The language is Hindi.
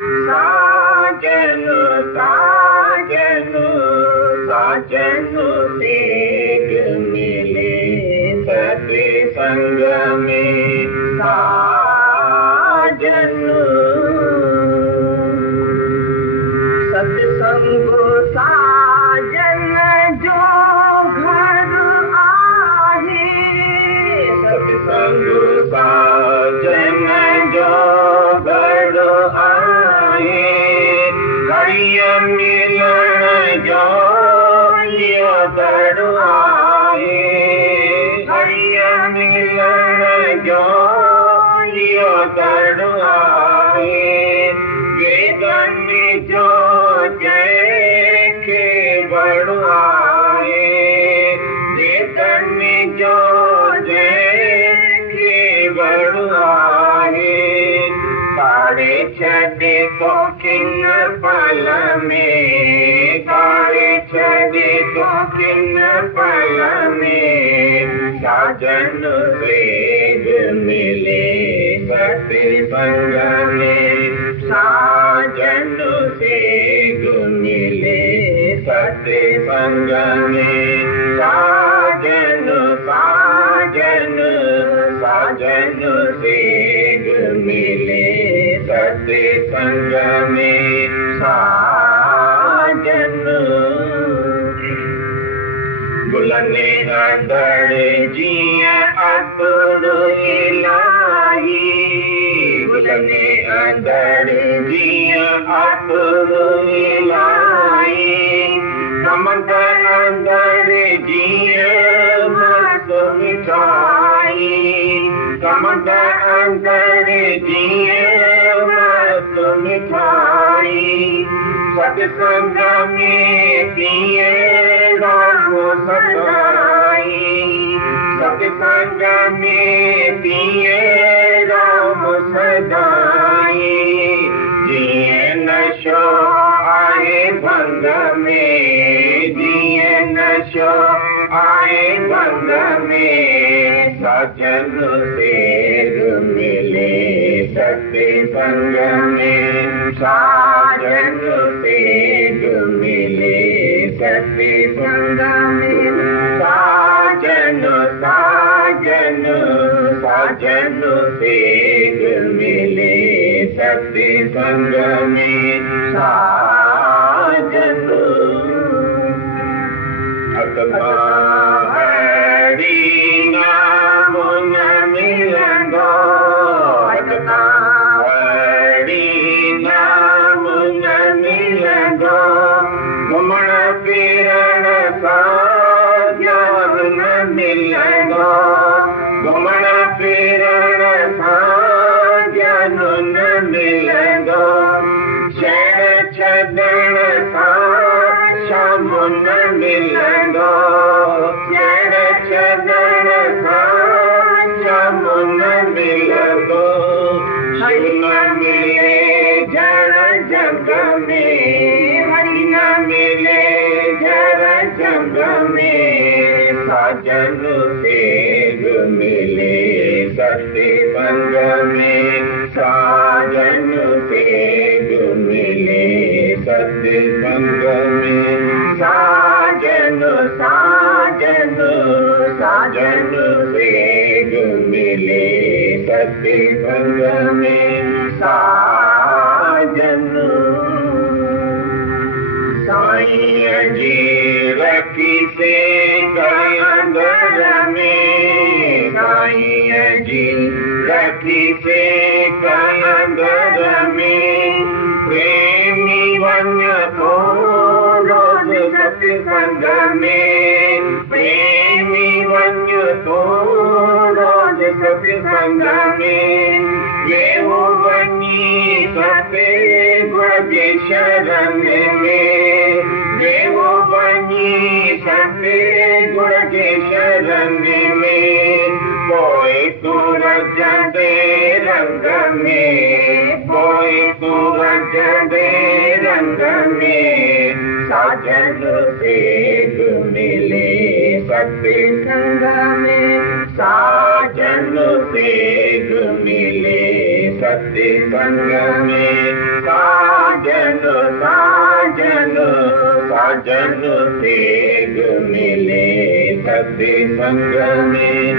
साजन साजन साजन तेग मिले सत्संग में साजन सत्संग साजन जो घर आहे सत्संग साजन जो घर आहे हरिय मिलन जो यो घर आहे हरिय मिलन जो यो घर आहे वेदन जो जय के बड़ाए वेदन जो जय के बड़ाए काले छदे को किन पल में काले छदे को किन पल में साजन वेग मिले सत्संग में साजन वेग मिले सत्संग में साजन साजन साजन वेग मिले सत्संग में साजन गुलने अंदर जिया अब्दुल इलाही गुलने अंदर जिया अब्दुल इलाही कमंद अंदर जिया मस्त मिठाई कमंद अंदर जिया मस्त मिठाई सत्संग में पिए राम सदाई सत्संग में पिए राम सदाई जिए नशो आए भंग में जिए नशो आए भंग में साजन तेग मिले सत्संग में साजन तेग मिले सत्संग में साजन साजन साजन तेग मिले सत्संग में साजन अतः हरि नाम न मिलंदो अतः हरि नाम न मिलंदो घुमण फिरण सां न मिलंदो घुमण फिरण सां न मिलंदो शहर छॾण सां शाम न मिलंदो शहर छॾण सां शाम न मिलंदो शिव न मिले जड़ जग में हरि न मिले जड़ जग में साजन तेग मिले सत्संग में साजन तेग मिले सत्संग में साजन साजन साजन तेग मिले सत्संग में साजन साईं जी रखी से अंदर में साईं जी रखी से अंदर में प्रेमी वन को रोज सत्संग में प्रेमी वन को रोज सत्संग में ये वो बनी सते गुजे शरण में ये वो बनी सते गुजे शरण में कोई सूरज दे रंग में कोई सूरज दे रंग में साजन तेग मिले सत्संग में साजन तेग मिले सत्संग संग में साजन साजन साजन तेग मिले सत्संग में